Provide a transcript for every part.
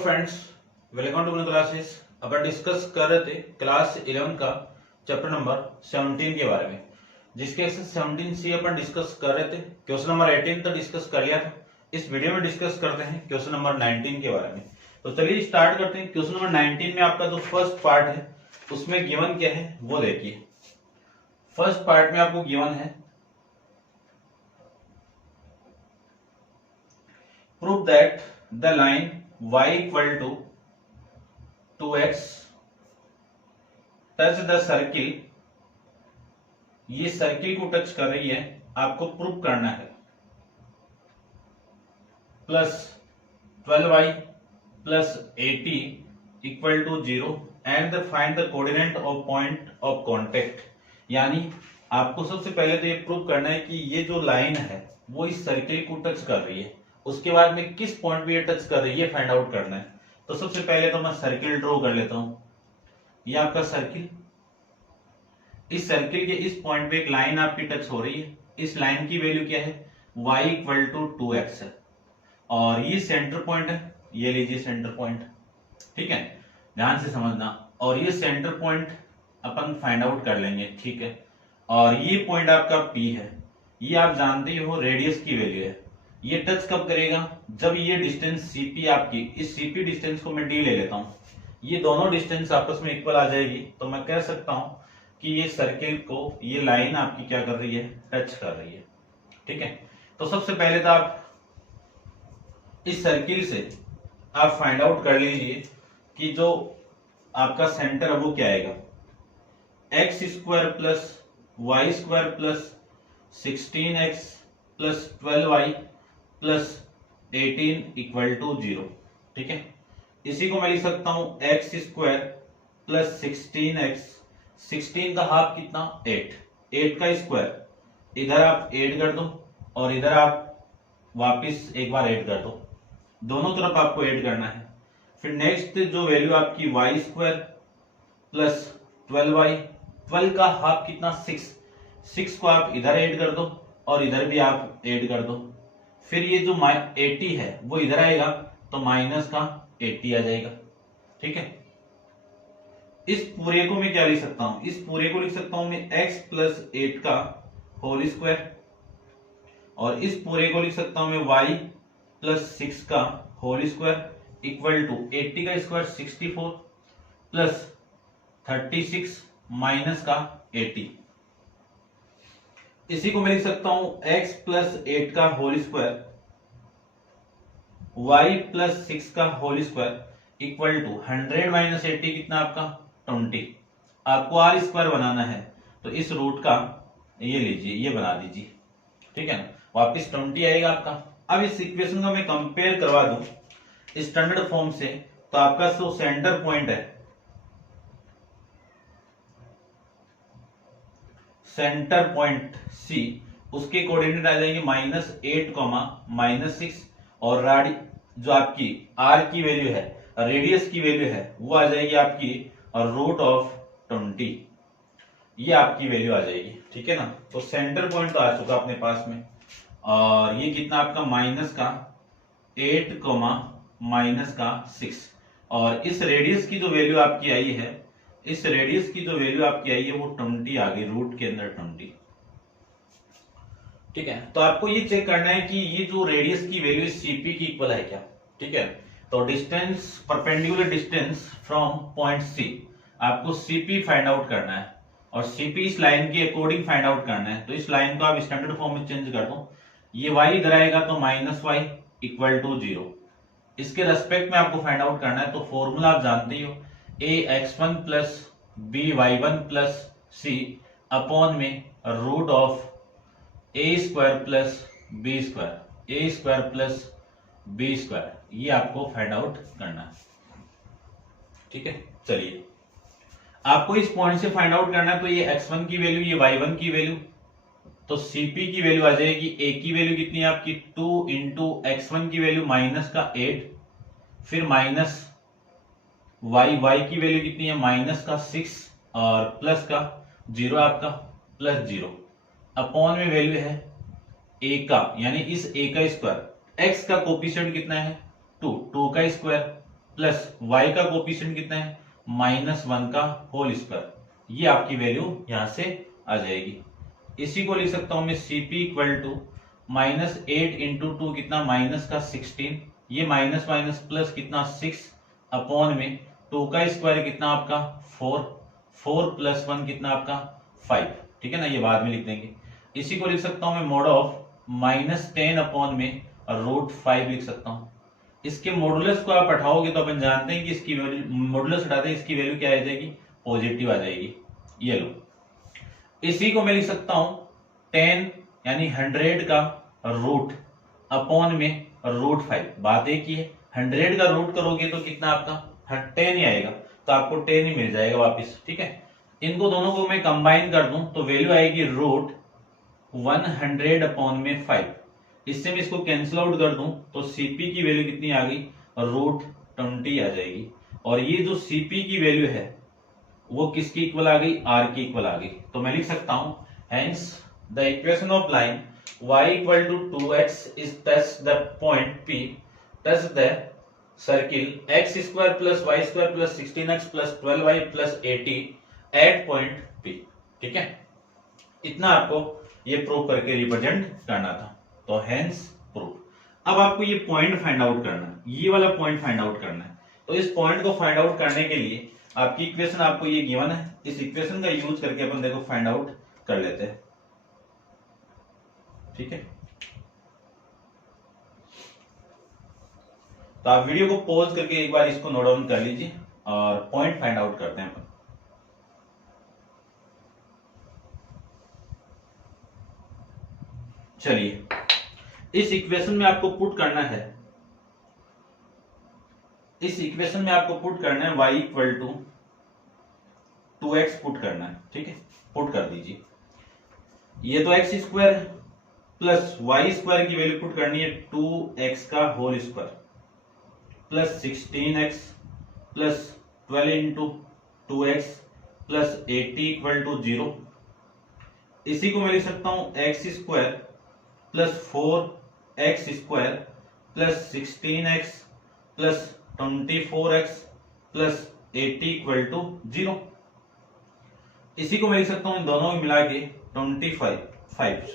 Friends, welcome to my classes. अपन discuss कर रहे थे क्लास 11 का चैप्टर नंबर 17 के बारे में, जिसके एक्सरसाइज 17 से अपन डिस्कस कर रहे थे। क्वेश्चन नंबर 18 तक डिस्कस कर लिया था। इस वीडियो में डिस्कस करते हैं क्वेश्चन नंबर 19 के बारे में। तो चलिए स्टार्ट करते हैं। क्वेश्चन नंबर 19 में आपका जो फर्स्ट पार्ट है उसमें गिवन क्या है वो देखिए। फर्स्ट पार्ट में आपको गिवन है prove that the line y equal to 2x touch the circle. ये सर्किल को टच कर रही है, आपको प्रूव करना है। Plus 12y plus 80 equal to 0 and find the coordinate of point of contact. यानी आपको सबसे पहले तो ये प्रूव करना है कि ये जो लाइन है वो इस सर्किल को टच कर रही है। उसके बाद में किस पॉइंट पे ये टच कर रही है फाइंड आउट करना है। तो सबसे पहले तो मैं सर्किल ड्रॉ कर लेता हूं। ये आपका सर्किल, इस सर्किल के इस पॉइंट पे एक लाइन आपकी टच हो रही है। इस लाइन की वैल्यू क्या है, y इक्वल टू 2x है और ये सेंटर पॉइंट है। ये लीजिए सेंटर पॉइंट, ठीक है, ध्यान से समझना। और ये सेंटर पॉइंट अपन फाइंड आउट कर लेंगे, ठीक है। और ये पॉइंट आपका P है। ये आप जानते हो रेडियस की वैल्यू है। ये टच कब करेगा, जब ये डिस्टेंस CP आपकी, इस CP डिस्टेंस को मैं D ले लेता हूं, ये दोनों डिस्टेंस आपस में इक्वल आ जाएगी। तो मैं कह सकता हूं कि ये सर्किल को ये लाइन आपकी क्या कर रही है, टच कर रही है, ठीक है। तो सबसे पहले तो आप इस सर्किल से आप फाइंड आउट कर लीजिए कि जो आपका सेंटर है वो क्या आएगा। x square plus y square plus 16x plus 12y plus 18 equal to 0, ठीक है। इसी को मैं लिख सकता हूं x स्क्वायर प्लस 16x, 16 का हाफ कितना 8, 8 का स्क्वायर इधर आप ऐड कर दो और इधर आप वापिस एक बार ऐड कर दो, दोनों तरफ आपको ऐड करना है। फिर नेक्स्ट जो वैल्यू आपकी y स्क्वायर प्लस 12y, 12 का हाफ कितना 6, 6 को आप इधर ऐड कर दो और इधर भी आप ऐड कर दो। फिर ये जो 80 है वो इधर आएगा तो माइनस का 80 आ जाएगा, ठीक है। इस पूरे को मैं क्या लिख सकता हूं, इस पूरे को लिख सकता हूं मैं x प्लस 8 का होल स्क्वायर, और इस पूरे को लिख सकता हूं मैं y प्लस 6 का होल स्क्वायर इक्वल टू 80 का स्क्वायर 64 प्लस 36 माइनस का 80। इसी को मैं लिख सकता हूं x प्लस 8 का होल स्क्वायर, y प्लस 6 का whole square equal to 100 minus 80 कितना आपका 20। आपको आर स्क्वायर बनाना है तो इस रूट का ये लीजिए, ये बना दीजिए, ठीक है ना। वापिस 20 आएगा आपका। अब इस इक्वेशन का मैं कंपेयर करवा दूं स्टैंडर्ड फॉर्म से, तो आपका जो सेंटर पॉइंट है, सेंटर पॉइंट C, उसके कोऑर्डिनेट आ जाएंगे -8, -6, और जो आपकी R की वैल्यू है, रेडियस की वैल्यू है, वो आ जाएगी आपकी रूट ऑफ 20। ये आपकी वैल्यू आ जाएगी, ठीक है ना। तो सेंटर पॉइंट तो आ चुका अपने पास में, और ये कितना आपका -8, -6, और इस रेडियस की जो वैल्यू आपकी आई है, इस रेडियस की जो वैल्यू आपकी आई है वो 20 आ गई, रूट के अंदर 20, ठीक है। तो आपको ये चेक करना है कि ये जो रेडियस की वैल्यू CP की इक्वल है क्या, ठीक है। तो distance, perpendicular distance from point C, आपको CP फाइंड आउट करना है, और CP इस लाइन के अकॉर्डिंग फाइंड आउट करना है। तो इस लाइन को आप स्टैंडर्ड फॉर्म में चेंज कर दो। ये y इधर आएगा तो -y इक्वल टू 0। इसके रेस्पेक्ट में आपको फाइंड आउट करना है। तो फॉर्मूला आप जानते ही हो, ax1 plus by1 plus c upon में root of a square plus b square, a square plus b square. ये आपको फाइंड आउट करना है, ठीक है। चलिए, आपको इस पॉइंट से फाइंड आउट करना है। तो ये x1 की वैल्यू, ये y1 की वैल्यू, तो CP की वैल्यू आ जाएगी, a की वैल्यू कितनी है आपकी 2 इंटू x1 की वैल्यू -8, फिर माइनस y की वैल्यू कितनी है -6, और प्लस का 0 आपका प्लस 0 अपॉन में वैल्यू है a का, यानी इस a का स्क्वायर, x का कोफिशिएंट कितना है 2, 2 का स्क्वायर प्लस y का कोफिशिएंट कितना है -1 का होल स्क्वायर, ये आपकी वैल्यू यहां से आ जाएगी। इसी को लिख सकता हूं मैं Cp इक्वल टू -8 इंटू 2 कितना -16, ये माइनस माइनस प्लस कितना 6 अपॉन में 2 का स्क्वायर कितना आपका 4, 4 प्लस 1 कितना आपका 5, ठीक है ना, ये बाद में लिख देंगे। इसी को लिख सकता हूं मैं मॉड ऑफ -10 अपॉन में √5 लिख सकता हूं। इसके मॉडुलस को आप हटाओगे तो अपन जानते हैं कि इसकी वैल्यू, मॉडुलस हटाते हैं इसकी वैल्यू क्या आ जाएगी, पॉजिटिव आ जाएगी। ये लो, इसी को मैं लिख सकता हूं 10 यानी 100 का रूट अपॉन में √5। बात एक ही है, 100 का रूट करोगे तो कितना आपका 10 ही आएगा, तो आपको 10 ही मिल जाएगा वापस, ठीक है। इनको दोनों को मैं कंबाइन कर दूं तो वैल्यू आएगी √100 अपॉन में 5। इससे मैं इसको कैंसिल आउट कर दूं तो Cp की वैल्यू कितनी आ गई, √20 आ जाएगी। और ये जो Cp की वैल्यू है वो किसकी इक्वल आ गई, R की इक्वल आ गई। तो मैं लिख सकता हूं hence the equation of line y equal to 2x is touch the point P, touch the circle x square plus y square plus 16x plus 12y plus 80 at point P, ठीक है। इतना आपको ये प्रूव करके represent करना था, तो hence prove. अब आपको ये पॉइंट फाइंड आउट करना है, ये वाला पॉइंट फाइंड आउट करना है। तो इस पॉइंट को फाइंड आउट करने के लिए आपकी इक्वेशन आपको ये गिवन है, इस इक्वेशन का यूज करके अपन देखो फाइंड आउट कर लेते हैं, ठीक है। तो आप वीडियो को पॉज करके एक बार इसको नोट डाउन कर लीजिए और पॉइंट फाइंड आउट करते हैं अपन। चलिए, इस इक्वेशन में आपको पुट करना है, इस इक्वेशन में आपको पुट करना है y equal to 2x put करना है, ठीक है। पुट कर दीजिए, ये तो x square plus y square की वैल्यू पुट करनी है 2x का whole square plus 16x plus 12 into 2x plus 80 equal to 0। इसी को मैं लिख सकता हूं x square plus 4x square plus 16x plus 24x plus 80 equal to 0। इसी को मैं लिख सकता हूं इन दोनों को मिला के 5x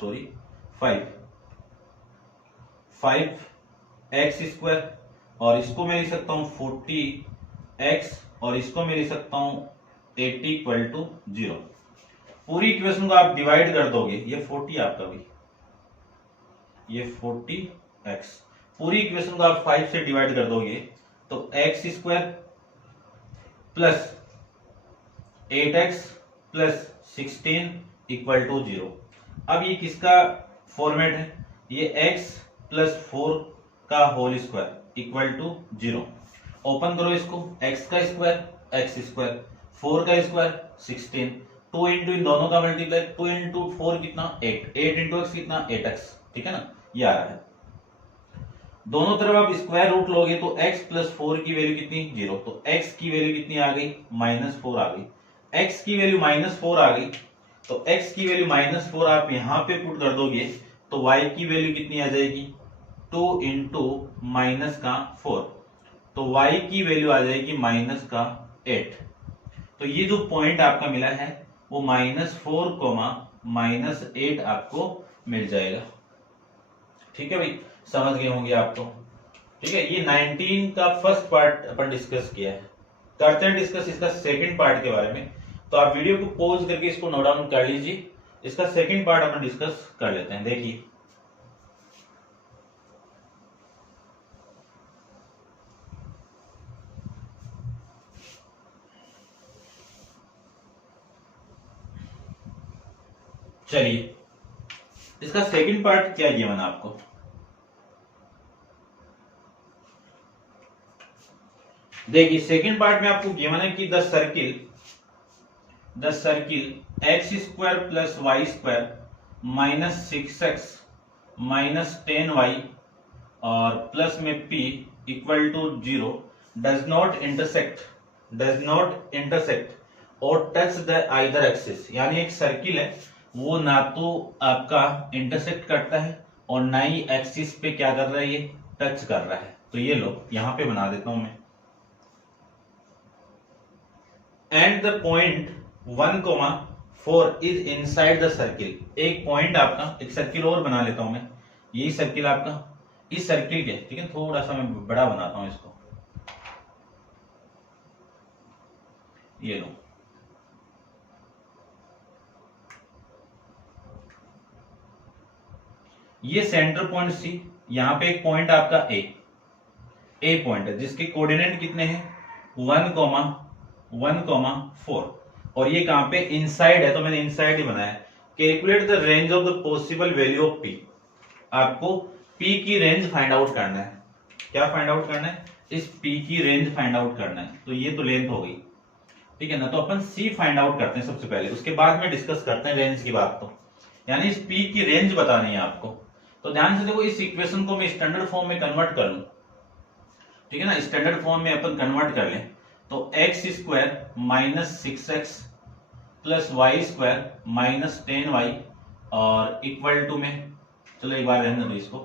स्क्वायर, और इसको मैं लिख सकता हूं 40x, और इसको मैं लिख सकता हूं 80 इक्वल टू 0। पूरी इक्वेशन को आप डिवाइड कर दोगे, ये 40 आपका भी, ये 40x, पूरी इक्वेशन को आप 5 से डिवाइड कर दोगे तो x square plus 8x plus 16 equal to 0। अब ये किसका फॉर्मेट है, ये x प्लस 4 का whole square equal to 0। Open करो इसको, x का स्क्वायर x स्क्वायर, 4 का स्क्वायर 16, 2 इंटू इन दोनों का मल्टीप्लाई, 2 इंटू 4 कितना 8, 8 इंटू x कितना 8x, ठीक है ना, ये आ रहा है। दोनों तरफ आप स्क्वायर रूट लोगे तो x प्लस 4 की वैल्यू कितनी 0, तो x की वैल्यू कितनी आ गई -4 आ गई। x की वैल्यू -4 आ गई तो x की वैल्यू -4 आप यहां पे पुट कर दोगे तो y की वैल्यू कितनी आ जाएगी 2 इंटू -4, तो y की वैल्यू आ जाएगी -8। तो ये जो पॉइंट आपका मिला है वो -4, -8 आपको मिल जाएगा, ठीक है भाई, समझ गए होंगे आप तो, ठीक है। ये 19 का फर्स्ट पार्ट अपन डिस्कस किया है, करते हैं डिस्कस इसका सेकंड पार्ट के बारे में। तो आप वीडियो को पॉज करके इसको नोट डाउन कर लीजिए, इसका सेकंड पार्ट अपन डिस्कस कर लेते हैं। देखिए, चलिए इसका सेकंड पार्ट क्या गिवन आपको, देखिए सेकंड पार्ट में आपको गिवन है कि the circle x square plus y square -6x -10y और प्लस में p equal to 0 does not intersect और टच द आइदर एक्सिस। यानी एक सर्किल है वो ना तो आपका इंटरसेक्ट करता है और ना ही एक्सिस पे क्या कर रहा है, ये टच कर रहा है। तो ये लो यहां पे बना देता हूं मैं, and the point 1,4 is inside the circle. एक पॉइंट आपका, एक सर्किल और बना लेता हूं मैं, यही सर्किल आपका, इस सर्किल के, ठीक है, थोड़ा सा मैं बड़ा बनाता हूं इसको, ये लो, ये सेंटर पॉइंट सी, यहां पे एक पॉइंट आपका ए पॉइंट है जिसके कोऑर्डिनेट कितने हैं 1,4, और ये कहां पे इनसाइड है, तो मैंने इनसाइड ही बनाया। Calculate the range of the possible value of P. आपको पी की रेंज फाइंड आउट करना है। क्या फाइंड आउट करना है? इस पी की रेंज फाइंड आउट करना है। तो ये तो लेंथ हो गई, ठीक है ना। तो अपन सी फाइंड आउट करते हैं सबसे पहले, उसके बाद में डिस्कस करते हैं रेंज की बात। तो यानी इस पी की रेंज बतानी है आपको। तो ध्यान से देखो, इस इक्वेशन को मैं स्टैंडर्ड फॉर्म में कन्वर्ट कर लूं, ठीक है ना, स्टैंडर्ड फॉर्म में अपन कन्वर्ट कर लें तो x square minus 6x plus y square minus 10y और इक्वल टू में, चलो एक बार रहने दो इसको,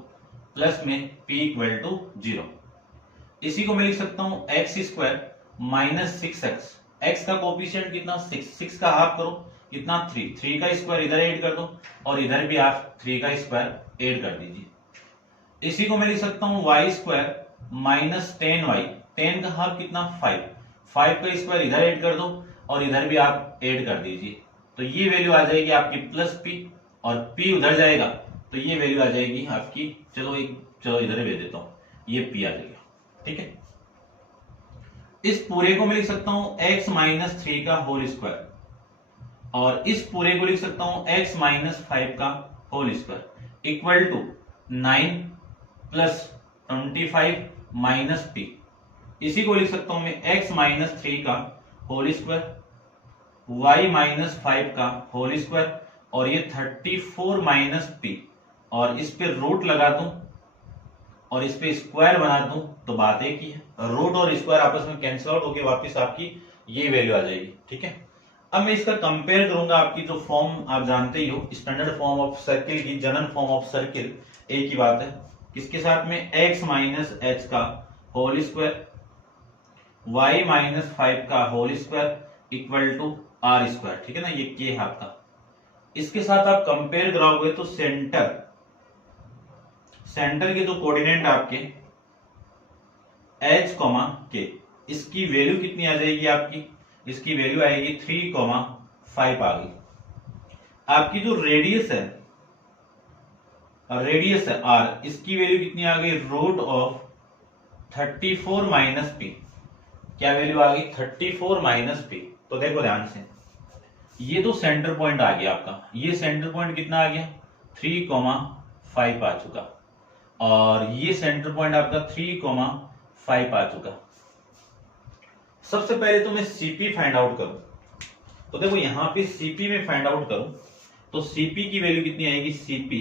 प्लस में p इक्वल टू 0। इसी को मैं लिख सकता हूं x square minus 6x, x का कोफिशिएंट कितना 6 का हाफ करो कितना 3 का स्क्वायर इधर ऐड कर दो और इधर भी आप 3 का स्क्वायर ऐड कर दीजिए। इसी को मैं लिख सकता हूं वाई स्क्वायर माइनस 10y, 10 का हाफ कितना 5 का स्क्वायर इधर ऐड कर दो और इधर भी आप ऐड कर दीजिए। तो ये वैल्यू आ जाएगी आपकी प्लस p, और p उधर जाएगा तो ये वैल्यू आ जाएगी आपकी, चलो इधर भेज देता हूं, ये p आ जाएगा, ठीक है। इस पूरे को मैं लिख सकता हूं x माइनस 3 का होल स्क्वायर, और इस पूरे को लिख सकता हूं x माइनस 5 का whole square equal to 9 plus 25 minus p। इसी को लिख सकता हूं मैं x माइनस 3 का होल स्क्वायर, y माइनस 5 का होल स्क्वायर, और ये 34 माइनस p, और इस पे रूट लगा दूं और इस पे स्क्वायर बना दूं तो बात एक ही है, रूट और स्क्वायर आपस में कैंसिल आउट होकर वापस आपकी ये वैल्यू आ जाएगी, ठीक है। अब मैं इसका कंपेयर करूंगा, आपकी जो फॉर्म आप जानते ही हो, स्टैंडर्ड फॉर्म ऑफ सर्किल की, जनरल फॉर्म ऑफ सर्किल एक ही बात है, किसके साथ में x माइनस h का होल स्क्वायर, y माइनस 5 का whole square equal to r square, ठीक है ना, ये k है आपका। इसके साथ आप कंपेयर कराओगे तो सेंटर के जो कोऑर्डिनेट आपके h, k, इसकी वैल्यू कितनी आ जाएगी आपकी, इसकी वैल्यू आएगी 3,5 आ गई। आपकी जो रेडियस है r, इसकी वैल्यू कितनी आ गई, रूट ऑफ 34 माइनस p। क्या वैल्यू आ गई 34 माइनस p। तो देखो ध्यान से, ये तो सेंटर पॉइंट आ गया आपका, ये सेंटर पॉइंट कितना आ गया 3,5 आ चुका, और ये सेंटर पॉइंट आपका 3,5 आ चुका। सबसे पहले तो मैं CP फाइंड आउट करूं, तो देखो यहां पे CP में फाइंड आउट करूं तो CP की वैल्यू कितनी आएगी, CP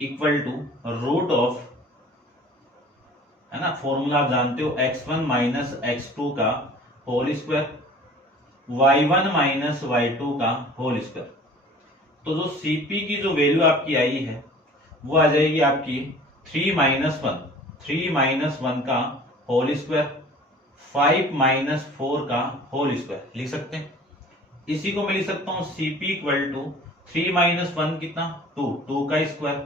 equal to root of, है ना, फॉर्मूला आप जानते हो, x1 माइनस x2 का whole square, y1 minus y2 का होल स्क्वायर। तो जो CP की जो वैल्यू आपकी आई है वो आ जाएगी आपकी 3 माइनस 1 का होल स्क्वायर, 5 माइनस 4 का होल स्क्वायर लिख सकते हैं। इसी को मैं लिख सकता हूं CP इक्वल टू 3 माइनस 1 कितना 2 का स्क्वायर,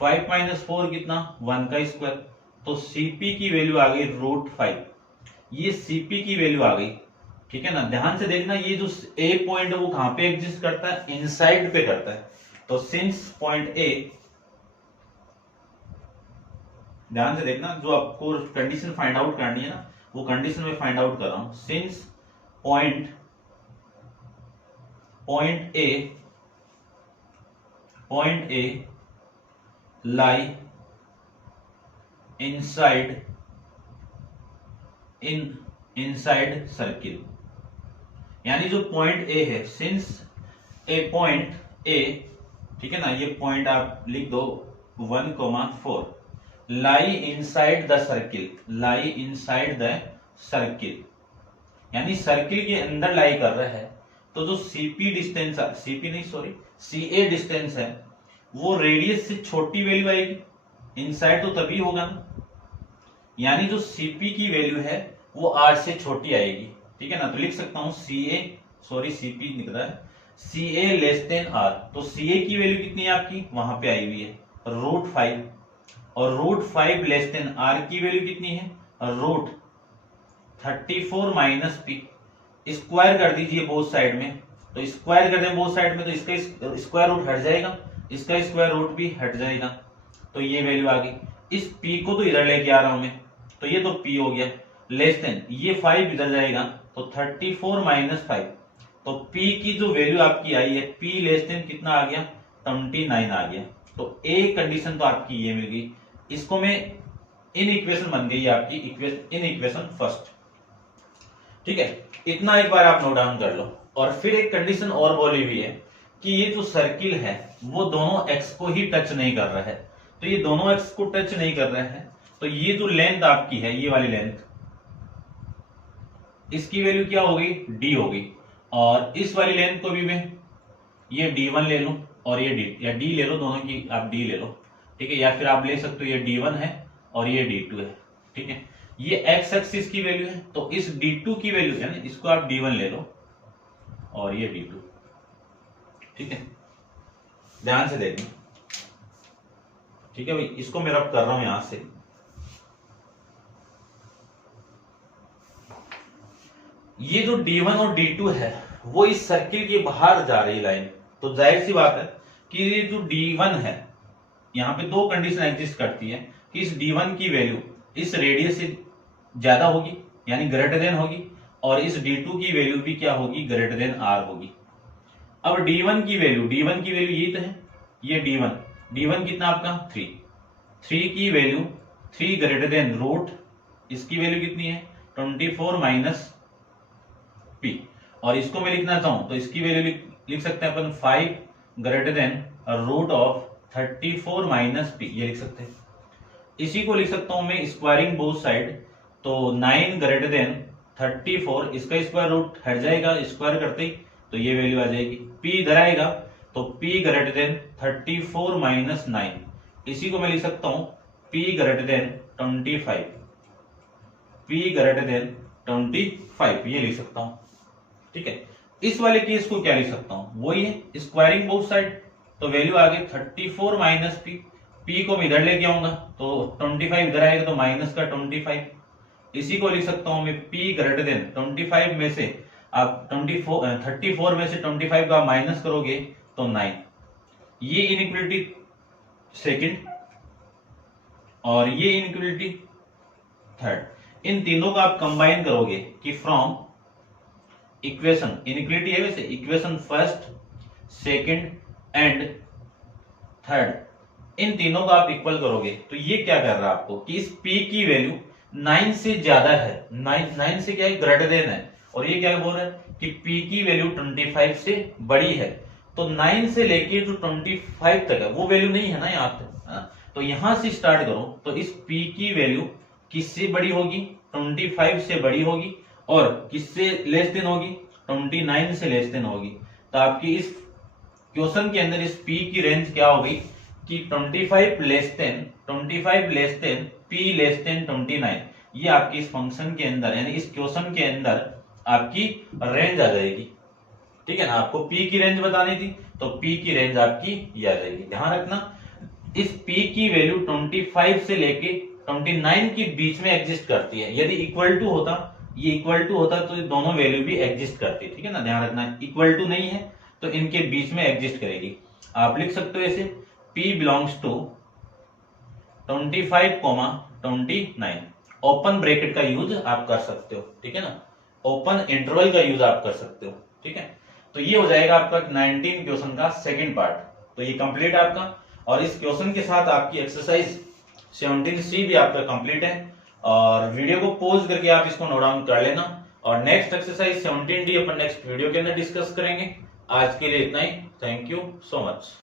5 माइनस 4 कितना 1 का स्क्वायर। तो CP की वैल्यू आ गई √5, ये CP की वैल्यू आ गई, ठीक है ना। ध्यान से देखना, ये जो A पॉइंट है वो कहां पे एग्जिस्ट करता है, इनसाइड पे करता है। तो सिंस पॉइंट A, ध्यान से देखना, जो आपको कंडीशन फाइंड आउट करनी है ना, वो कंडीशन में फाइंड आउट कर रहा हूं। Since point A lie inside circle, यानी जो पॉइंट A है, सिंस पॉइंट A, ठीक है ना, ये पॉइंट आप लिख दो 1,4, लाई इनसाइड द सर्किल, यानी सर्किल के अंदर लाई कर रहा है। तो जो CA डिस्टेंस है वो रेडियस से छोटी वैल्यू आएगी, इनसाइड तो तभी होगा ना, यानी जो CP की वैल्यू है वो R से छोटी आएगी, ठीक है ना। तो लिख सकता हूं CP निकल रहा है, CA लेस देन R। तो CA की वैल्यू कितनी है आपकी, वहां पे आई हुई है √5, और √5 लेस देन R की वैल्यू कितनी है, √34 माइनस P। स्क्वायर कर दीजिए बोथ साइड में, तो स्क्वायर कर दें बोथ साइड में तो इसका स्क्वायर रूट हट जाएगा, इसका स्क्वायर रूट भी हट जाएगा, तो ये वैल्यू आ गई। इस P को तो इधर लेके आ रहा हूं मैं, तो ये तो P हो गया, लेस देन ये 5 इधर जाएगा तो 34 माइनस 5, तो P की जो वैल्यू आपकी आई है, P लेस देन कितना आ गया, 29 आ गया। तो ए कंडीशन तो आपकी ये मिल गई, इसको मैं इन इक्वेशन बन गई आपकी इन इक्वेशन फर्स्ट। ठीक है, इतना एक बार आप नोट डाउन कर लो। और फिर एक कंडीशन और बोली हुई है कि ये जो सर्किल है वो दोनों एक्स को ही टच नहीं कर रहा है, तो ये दोनों एक्स को टच नहीं कर रहे हैं, तो ये जो लेंथ आपकी है, ये वाली लेंथ, इसकी वैल्यू क्या होगी, डी होगी। और इस वाली लेंथ को भी मैं ये D1 ले लूं और ये D या D ले लो, दोनों की आप D ले लो, ठीक है, या फिर आप ले सकते हो ये D1 है और ये D2 है, ठीक है। ये एक्स एक्सिस की वैल्यू है, तो इस D2 की वैल्यू है ना, इसको आप D1 ले लो और ये D2, ठीक है, ध्यान से देखना, ठीक है भाई। इसको मैं रब कर रहा हूं यहां से, ये जो D1 और D2 है वो इस सर्किल के बाहर जा रही लाइन, तो जाहिर सी बात है कि ये जो D1 है, यहां पे दो कंडीशन एग्जिस्ट करती है कि इस D1 की वैल्यू इस रेडियस से ज्यादा होगी यानी ग्रेटर देन होगी, और इस D2 की वैल्यू भी क्या होगी, ग्रेटर देन R होगी। अब D1 की वैल्यू ये तो है, ये D1 कितना आपका 3 की वैल्यू 3 ग्रेटर देन रूट, इसकी वैल्यू कितनी है 24 माइनस P, और इसको मैं लिखना चाहूं तो इसकी वैल्यू लिख सकते हैं अपन 5 greater than root of 34 minus P, ये लिख सकते हैं। इसी को लिख सकता हूं मैं स्क्वायरिंग बोथ साइड, तो 9 ग्रेटर देन 34, इसका स्क्वायर रूट हट जाएगा स्क्वायर करते ही, तो ये वैल्यू आ जाएगी। P इधर आएगा तो P ग्रेटर देन 34 माइनस 9, इसी को मैं लिख सकता हूं P greater than 25, P greater than 25, ये लिख सकता हूं, ठीक है। इस वाले केस को क्या लिख सकता हूं, वही है स्क्वायरिंग बोथ साइड, तो वैल्यू आ गई 34 माइनस P को मैं इधर लेके आऊंगा तो 25 इधर आएगा तो माइनस का 25, इसी को लिख सकता हूं मैं P ग्रेटर देन 25 में से आप 34 में से 25 का माइनस करोगे तो 9, ये इनइक्वालिटी सेकंड और ये इनइक्वालिटी थर्ड, इन तीनों का आप कंबाइन करोगे कि फ्रॉम इक्वेशन, इनइक्वालिटी है वैसे, equation first second and third, इन तीनों का आप इक्वल करोगे तो ये क्या कर रहा है आपको कि इस P की वैल्यू 9 से ज्यादा है, 9 से क्या है, ग्रेटर देन है, और ये क्या बोल रहा है कि P की वैल्यू 25 से बड़ी है, तो 9 से लेके जो 25 तक है वो वैल्यू नहीं है ना यहाँ पे, तो यहां से स्टार्ट करो तो इस P की वैल्यू किससे बड़ी होगी, 25 से बड़ी होगी, और किससे लेस देन होगी, 29 से लेस देन होगी। तो आपकी इस क्वेश्चन के अंदर इस P की रेंज क्या होगी कि 25 less than P less than 29, ये आपकी इस फंक्शन के अंदर यानी इस क्वेश्चन के अंदर आपकी रेंज आ जाएगी, ठीक है ना। आपको P की रेंज बतानी थी तो P की रेंज आपकी ये आ जाएगी। ध्यान रखना इस P की वैल्यू 25 से लेके 29 के बीच में एग्जिस्ट करती है, यदि इक्वल टू होता, ये इक्वल टू होता तो ये दोनों वैल्यू भी एग्जिस्ट करती, ठीक है ना। ध्यान रखना इक्वल टू नहीं है तो इनके बीच में एग्जिस्ट करेगी। आप लिख सकते हो ऐसे P belongs to 25, 29, open bracket का यूज आप कर सकते हो, ठीक है ना, ओपन इंटरवल का यूज आप कर सकते हो, ठीक है। तो ये हो जाएगा आपका 19 क्वेश्चन का सेकंड पार्ट, तो ये कंप्लीट आपका, और इस क्वेश्चन के साथ आपकी एक्सरसाइज 17C भी आपका कंप्लीट है, और वीडियो को पॉज करके आप इसको नोट डाउन कर लेना, और नेक्स्ट एक्सरसाइज 17D अपन नेक्स्ट वीडियो के अंदर डिस्कस करेंगे। आज के लिए इतना ही, थैंक यू सो मच।